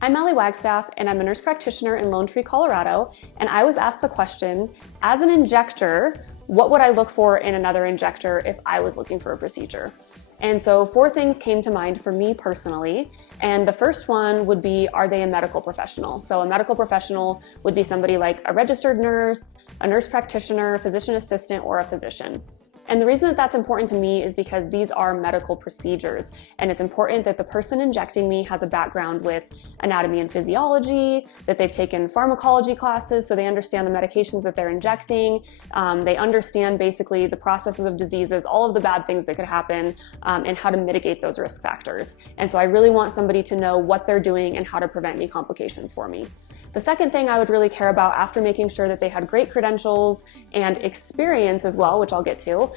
I'm Allie Wagstaff, and I'm a nurse practitioner in Lone Tree, Colorado, and I was asked the question, as an injector, what would I look for in another injector if I was looking for a procedure? And so 4 things came to mind for me personally, and the first one would be, are they a medical professional? So a medical professional would be somebody like a registered nurse, a nurse practitioner, physician assistant, or a physician. And the reason that that's important to me is because these are medical procedures, and it's important that the person injecting me has a background with anatomy and physiology, that they've taken pharmacology classes so they understand the medications that they're injecting, they understand basically the processes of diseases, all of the bad things that could happen, and how to mitigate those risk factors. And so I really want somebody to know what they're doing and how to prevent any complications for me. The second thing I would really care about, after making sure that they had great credentials and experience as well, which I'll get to,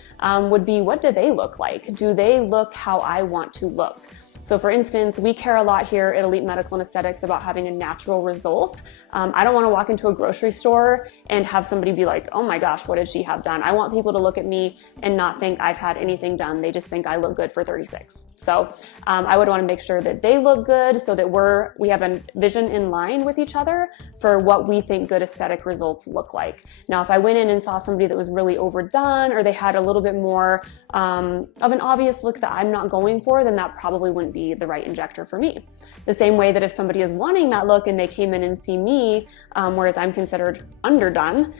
would be, what do they look like? Do they look how I want to look? So for instance, we care a lot here at Elite Medical and Aesthetics about having a natural result. I don't want to walk into a grocery store and have somebody be like, oh my gosh, what did she have done? I want people to look at me and not think I've had anything done. They just think I look good for 36. So I would want to make sure that they look good so that we have a vision in line with each other for what we think good aesthetic results look like. Now, if I went in and saw somebody that was really overdone, or they had a little bit more of an obvious look that I'm not going for, then that probably wouldn't be the right injector for me. The same way that if somebody is wanting that look and they came in and see me, whereas I'm considered underdone,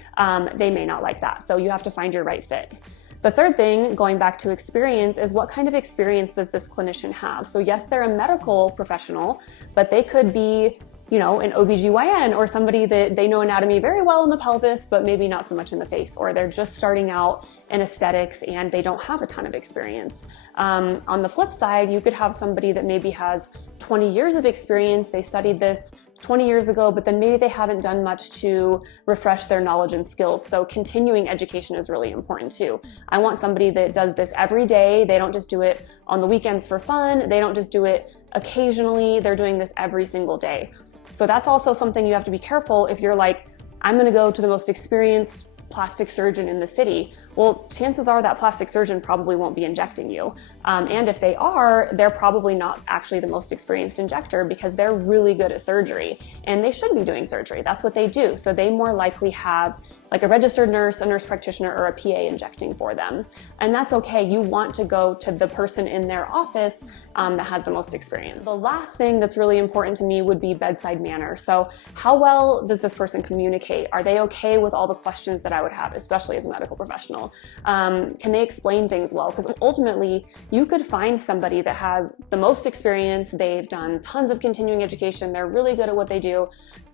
they may not like that. So you have to find your right fit. The third thing, going back to experience, is what kind of experience does this clinician have? So yes, they're a medical professional, but they could be, you know, an OBGYN or somebody that they know anatomy very well in the pelvis, but maybe not so much in the face, or they're just starting out in aesthetics and they don't have a ton of experience. On the flip side, you could have somebody that maybe has 20 years of experience. They studied this 20 years ago, but then maybe they haven't done much to refresh their knowledge and skills. So continuing education is really important too. I want somebody that does this every day. They don't just do it on the weekends for fun. They don't just do it occasionally. They're doing this every single day. So that's also something you have to be careful if you're like, I'm gonna go to the most experienced plastic surgeon in the city. Well, chances are that plastic surgeon probably won't be injecting you. And if they are, they're probably not actually the most experienced injector because they're really good at surgery and they should be doing surgery. That's what they do. So they more likely have like a registered nurse, a nurse practitioner, or a PA injecting for them. And that's okay. You want to go to the person in their office that has the most experience. The last thing that's really important to me would be bedside manner. So how well does this person communicate? Are they okay with all the questions that I would have, especially as a medical professional? Can they explain things well? Because ultimately, you could find somebody that has the most experience, they've done tons of continuing education, they're really good at what they do,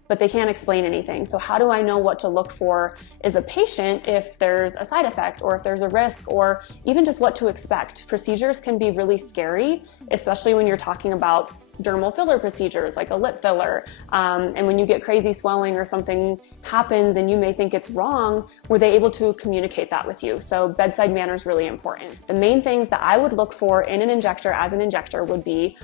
but they can't explain anything. So how do I know what to look for as a patient if there's a side effect or if there's a risk or even just what to expect? Procedures can be really scary, especially when you're talking about dermal filler procedures like a lip filler. And when you get crazy swelling or something happens and you may think it's wrong, were they able to communicate that with you? So bedside manner is really important. The main things that I would look for in an injector as an injector would be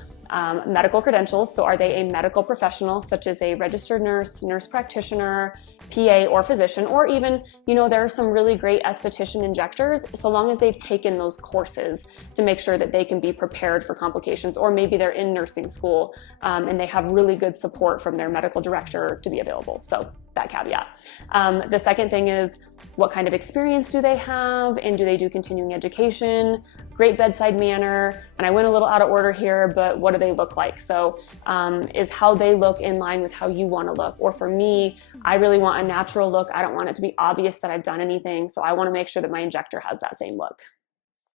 medical credentials. So are they a medical professional, such as a registered nurse, nurse practitioner, PA, or physician, or even, you know, there are some really great esthetician injectors, so long as they've taken those courses to make sure that they can be prepared for complications, or maybe they're in nursing school and they have really good support from their medical director to be available. So that caveat. The second thing is, what kind of experience do they have, and do they do continuing education? Great bedside manner, and I went a little out of order here, but what do they look like? So is how they look in line with how you want to look? Or for me, I really want a natural look. I don't want it to be obvious that I've done anything, so I want to make sure that my injector has that same look.